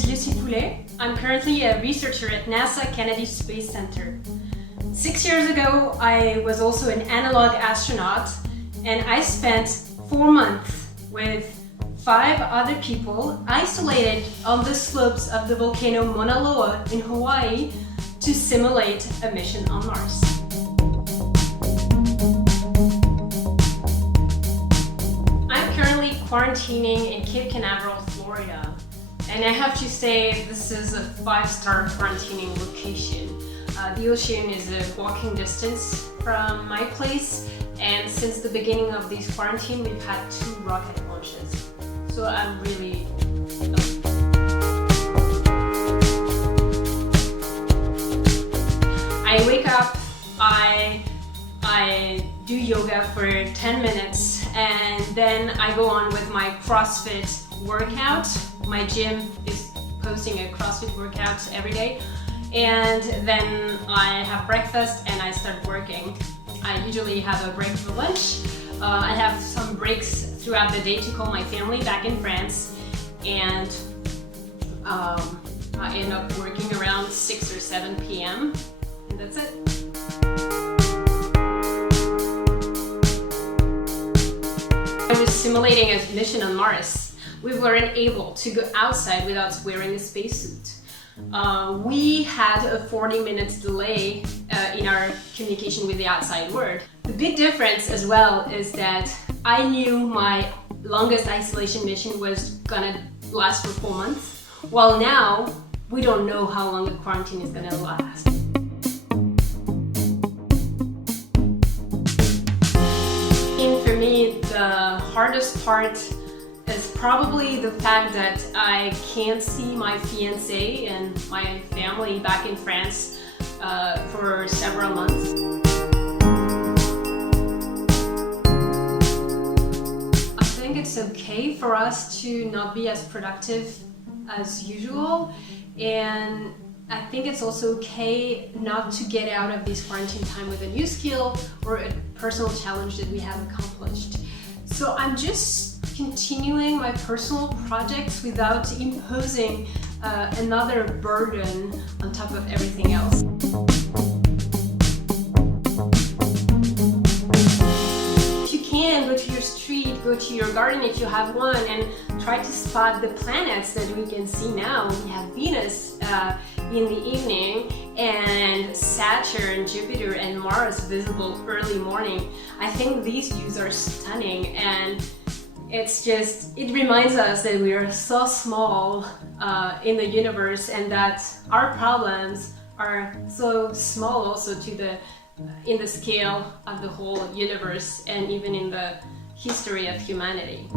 is Lucie Poulet. I'm currently a researcher at NASA Kennedy Space Center. 6 years ago, I was also an analog astronaut, and I spent 4 months with 5 other people isolated on the slopes of the volcano Mauna Loa in Hawaii to simulate a mission on Mars. I'm currently quarantining in Cape Canaveral, Florida, and I have to say this is a 5-star quarantining location. The ocean is a walking distance from my place, and since the beginning of this quarantine we've had 2 rocket launches. So I'm really I wake up, I do yoga for 10 minutes, and then I go on with my CrossFit workout. My gym is posting a CrossFit workout every day. And then I have breakfast and I start working. I usually have a break for lunch. I have some breaks throughout the day to call my family back in France, and I end up working around 6 or 7 p.m. and that's it. I was simulating a mission on Mars. We weren't able to go outside without wearing a spacesuit. We had a 40 minutes delay in our communication with the outside world. The big difference as well is that I knew my longest isolation mission was gonna last for 4 months, while now we don't know how long the quarantine is gonna last. And for me, the hardest part is probably the fact that I can't see my fiancé and my family back in France for several months. I think it's okay for us to not be as productive as usual, and I think it's also okay not to get out of this quarantine time with a new skill or a personal challenge that we have accomplished. So I'm just continuing my personal projects without imposing another burden on top of everything else. If you can, go to your street, go to your garden if you have one, and try to spot the planets that we can see now. We have Venus in the evening, and Saturn, Jupiter, and Mars visible early morning. I think these views are stunning, and it reminds us that we are so small in the universe, and that our problems are so small also in the scale of the whole universe and even in the history of humanity.